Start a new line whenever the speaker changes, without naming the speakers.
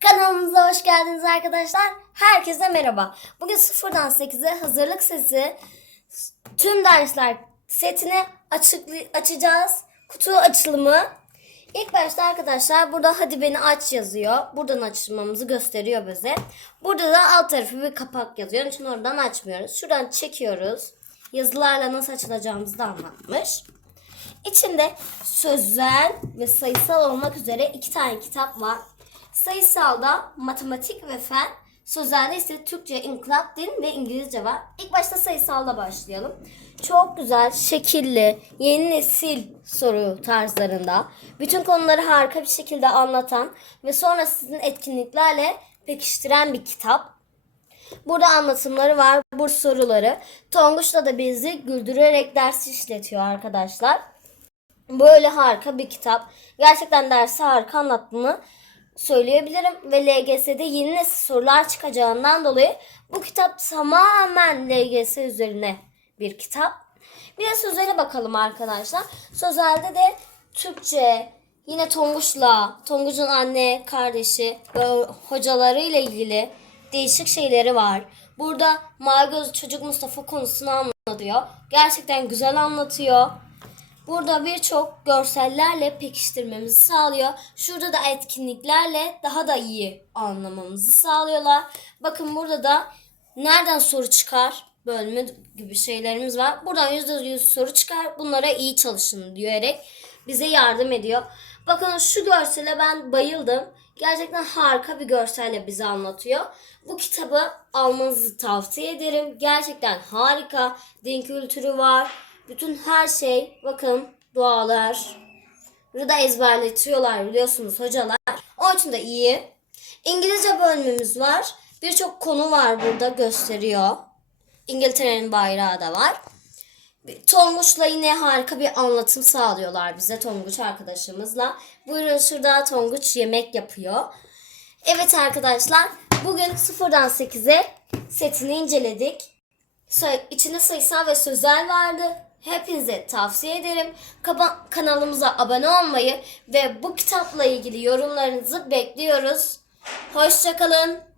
Kanalımıza hoş geldiniz arkadaşlar. Herkese merhaba. Bugün sıfırdan 8'e hazırlık sesi tüm dersler setini açıklı- açacağız. Kutu açılımı. İlk başta arkadaşlar burada hadi beni aç yazıyor. Buradan açmamızı gösteriyor bize. Burada da alt tarafı bir kapak yazıyor. Onun için oradan açmıyoruz. Şuradan çekiyoruz. Yazılarla nasıl açılacağımızı da anlatmış. İçinde sözel ve sayısal olmak üzere iki tane kitap var. Sayısalda matematik ve fen, sözelde ise Türkçe, inkılap, din ve İngilizce var. İlk başta sayısalda başlayalım. Çok güzel, şekilli, yeni nesil soru tarzlarında. Bütün konuları harika bir şekilde anlatan ve sonra sizin etkinliklerle pekiştiren bir kitap. Burada anlatımları var, burs soruları. Tonguç'la da bizi güldürerek ders işletiyor arkadaşlar. Böyle harika bir kitap. Gerçekten dersi harika anlattığını söyleyebilirim. Ve LGS'de yeni nesil sorular çıkacağından dolayı bu kitap tamamen LGS üzerine bir kitap. Bir de sözele bakalım arkadaşlar. Sözelde de Türkçe, yine Tonguç'la, Tonguç'un anne, kardeşi ve hocalarıyla ilgili değişik şeyleri var. Burada Mavi Gözlü Çocuk Mustafa konusunu anlatıyor. Gerçekten güzel anlatıyor. Burada birçok görsellerle pekiştirmemizi sağlıyor. Şurada da etkinliklerle daha da iyi anlamamızı sağlıyorlar. Bakın burada da nereden soru çıkar bölümü gibi şeylerimiz var. Buradan %100 soru çıkar. Bunlara iyi çalışın diyerek bize yardım ediyor. Bakın şu görsele ben bayıldım. Gerçekten harika bir görselle bize anlatıyor. Bu kitabı almanızı tavsiye ederim. Gerçekten harika. Din kültürü var. Bütün her şey bakın dualar. Burada ezberletiyorlar biliyorsunuz hocalar. Onun için de iyi. İngilizce bölümümüz var. Birçok konu var burada gösteriyor. İngiltere'nin bayrağı da var. Tonguç'la yine harika bir anlatım sağlıyorlar bize Tonguç arkadaşımızla. Buyurun şurada Tonguç yemek yapıyor. Evet arkadaşlar bugün sıfırdan 8'e setini inceledik. İçinde sayısal ve sözel vardı. Hepinize tavsiye ederim. Kanalımıza abone olmayı ve bu kitapla ilgili yorumlarınızı bekliyoruz. Hoşçakalın.